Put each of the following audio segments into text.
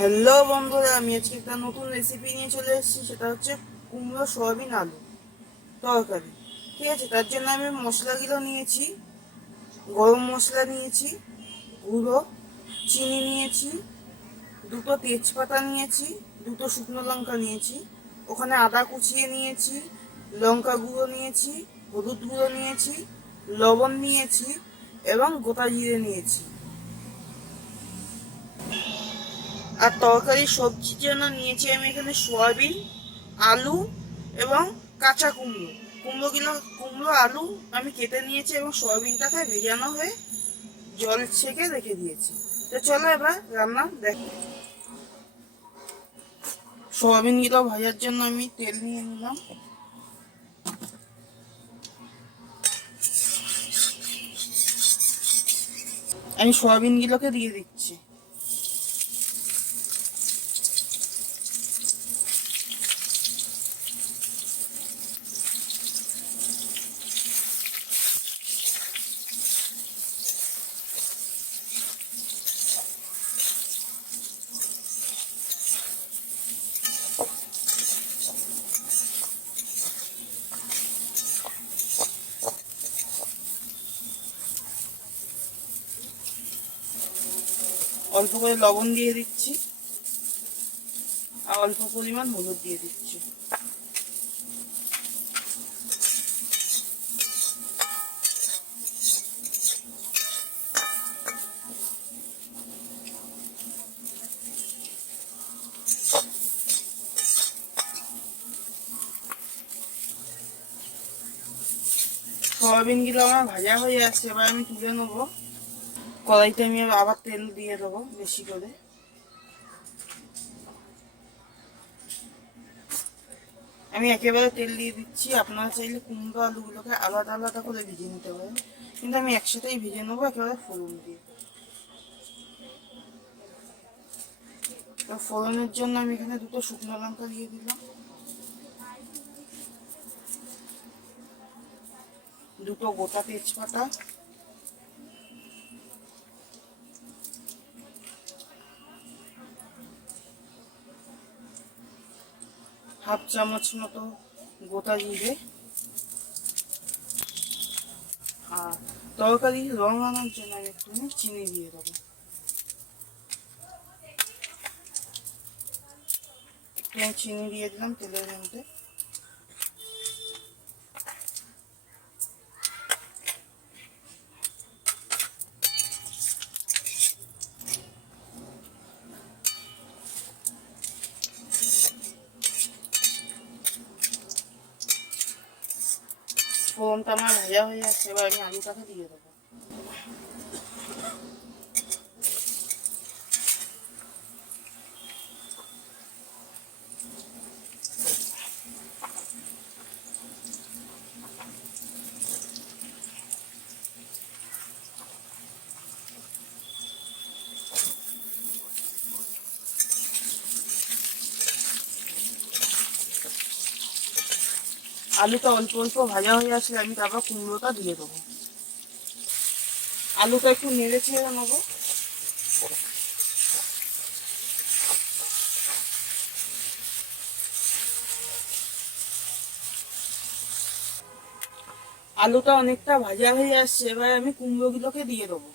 Hello বন্ধুরা, আমি আজকে একটা নতুন রেসিপি নিয়ে চলে এসেছি। সেটা হচ্ছে কুমড়ো সয়াবিন আলু তরকারি। ঠিক আছে, তার জন্য আমি মশলাগুলো নিয়েছি। গরম মশলা নিয়েছি গুঁড়ো, চিনি নিয়েছি, দুটো তেজপাতা নিয়েছি, দুটো শুকনো লঙ্কা নিয়েছি, ওখানে আদা কুচিয়ে নিয়েছি, লঙ্কা গুঁড়ো নিয়েছি, হলুদ গুঁড়ো নিয়েছি, লবণ নিয়েছি এবং গোটা জিরে নিয়েছি। আর তরকারি সবজির জন্য নিয়েছি আমি এখানে সয়াবিন, আলু এবং কাঁচা কুমড়ো। কুমড়ো আলু আমি কেটে নিয়েছি এবং সয়াবিনটাকে ভেজানো হয়ে জল ছেঁকে রেখে দিয়েছি। তো চলো এবার রান্না দেখ। সয়াবিনগুলো ভাজার জন্য আমি তেল নিয়ে নিলাম। আমি সয়াবিনগুলোকে দিয়ে দিচ্ছি। অল্প করে লবণ দিয়ে দিচ্ছি আর অল্প পরিমাণ হলুদ দিয়ে দিচ্ছি। সয়াবিনগুলো আমার ভাজা হয়ে আসছে, এবার আমি তুলে নেবো। কড়াইতে আমি আবার তেল দিয়ে দেবো বেশি করে। আমি একেবারে তেল দিয়ে দিচ্ছি। আপনারা চাইলে কুমড়ো আলুগুলোকে আলাদা আলাদা করে ভেজে নিতে পারেন, কিন্তু আমি একসাথেই ভেজে নেবো একেবারে ফোড়ন দিয়ে। ফোড়নের জন্য আমি এখানে দুটো শুকনো লঙ্কা দিয়ে দিলাম, দুটো গোটা তেজপাতা, হাফ চামচ মতো গোটা জিরে, আর তরকারি রং আনার জন্য আমি একটু চিনি দিয়ে দেবো। একটু চিনি দিয়ে দিলাম তেলের মধ্যে। ফোড়নটা আমার ভাজা হয়ে যাচ্ছে, এবার আমি আলুটাকে দিয়ে দেবো। আলুটা অল্প অল্প ভাজা হয়ে আসলে আমি তারপর কুমড়োটা দিয়ে দেবো। আলুটা একটু নেড়ে ছেড়ে নেবো। আলুটা অনেকটা ভাজা হয়ে আসছে, এবার আমি কুমড়োগুলোকে দিয়ে দেবো।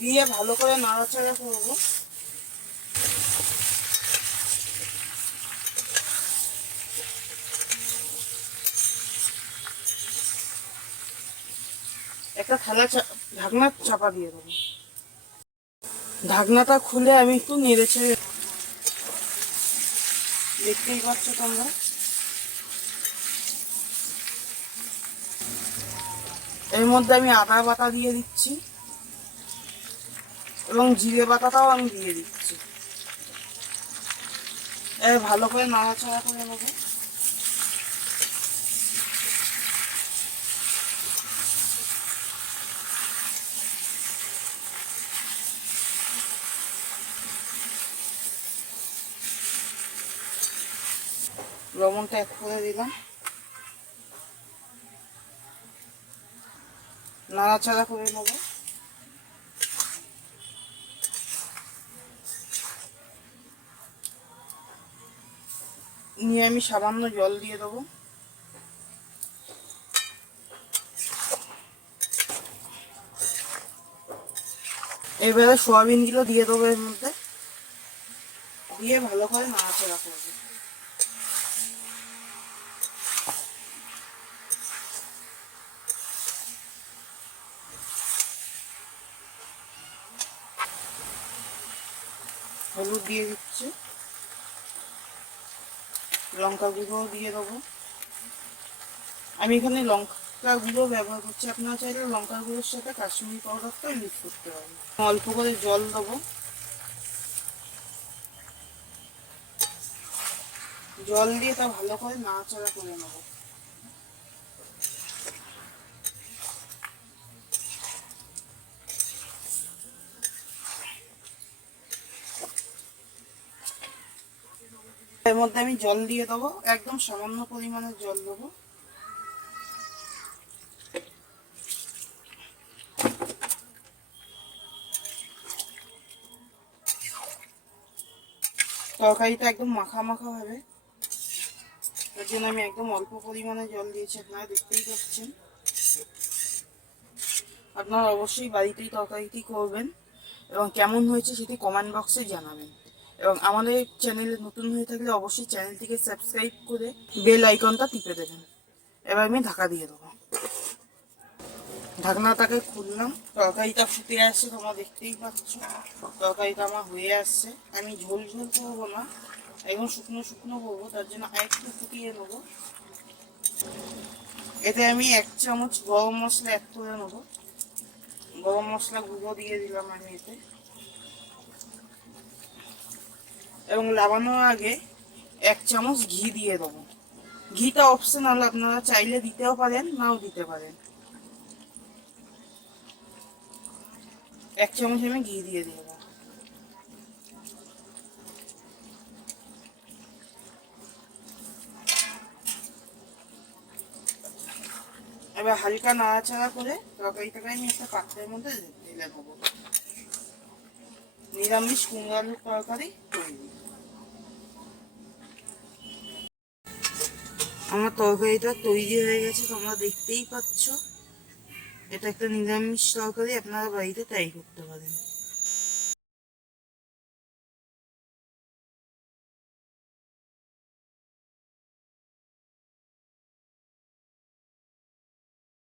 দিয়ে ভালো করে নাড়াচাড়া করবো। একটা ঢাকনা চাপা দিয়ে দেবো। ঢাকনাটা খুলে আমি একটু নেড়েছে, দেখতেই পাচ্ছ তোমরা। এর মধ্যে আমি আদা বাটা দিয়ে দিচ্ছি এবং জিরে বাটাটাও আমি দিয়ে দিচ্ছি। ভালো করে নাড়াচাড়া করে নেবো। লবণটা এক করে দিলাম, নাড়াচাড়া করে নেবো। নিয়ে আমি সামান্য জল দিয়ে দেবো। এবারে সোয়াবিনগুলো দিয়ে দেবো এর মধ্যে, দিয়ে ভালো করে নাড়াচাড়া করবো। হলুদ দিয়ে দিচ্ছি, লঙ্কা গুঁড়ো দিয়ে দেবো। আমি এখানে লঙ্কা গুঁড়ো ব্যবহার করছি, আপনারা চাইলে লঙ্কা গুঁড়োর সাথে কাশ্মীরি পাউডারটাও ইউজ করতে পারেন। অল্প করে জল দেবো, জল দিয়ে তা ভালো করে নাড়াচাড়া করে নেবো। এর মধ্যে আমি জল দিয়ে দেবো, একদম সামান্য পরিমাণের জল দেবো। তরকারিটা একদম মাখা মাখা হবে, তার জন্য আমি একদম অল্প পরিমাণে জল দিয়েছি, আপনারা দেখতেই পাচ্ছেন। আপনারা অবশ্যই বাড়িতেই তরকারিটি করবেন এবং কেমন হয়েছে সেটি কমেন্ট বক্সে জানাবেন। এবং আমাদের চ্যানেলে নতুন হয়ে থাকলে অবশ্যই চ্যানেলটিকে সাবস্ক্রাইব করে বেল আইকনটা টিপে দেবেন। এবার আমি ঢাকা দিয়ে দেবো। ঢাকনাটাকে খুললাম, তরকারিটা ফুটে আসছে, তোমরা দেখতেই পাচ্ছ। তরকারিটা আমার হয়ে আসছে। আমি ঝোল ঝোল করবো না, একদম শুকনো শুকনো করবো, তার জন্য আরেকটু ফুটিয়ে নেবো। এতে আমি 1 চামচ গরম মশলা অ্যাড করে নেবো। গরম মশলা গুঁড়ো দিয়ে দিলাম আমি এতে। এবং লাগানোর আগে 1 চামচ ঘি দিয়ে দেবো। ঘিটা অপশনাল, আপনারা চাইলে দিতেও পারেন, নাও দিতে পারেন। 1 চামচ আমি ঘি দিয়ে দেবো। এবার হালকা নাড়াচাড়া করে তরকারিটাকে আমি একটা পাত্রের মধ্যে ঢেলে নেবো। নিরামিষ কুমড়ো আলুর তরকারি তৈরি। আমার তরকারিটা তৈরি হয়ে গেছে, তোমরা দেখতেই পাচ্ছ। এটা একটা নিরামিষ তরকারি, আপনারা বাড়িতে ট্রাই করতে পারেন।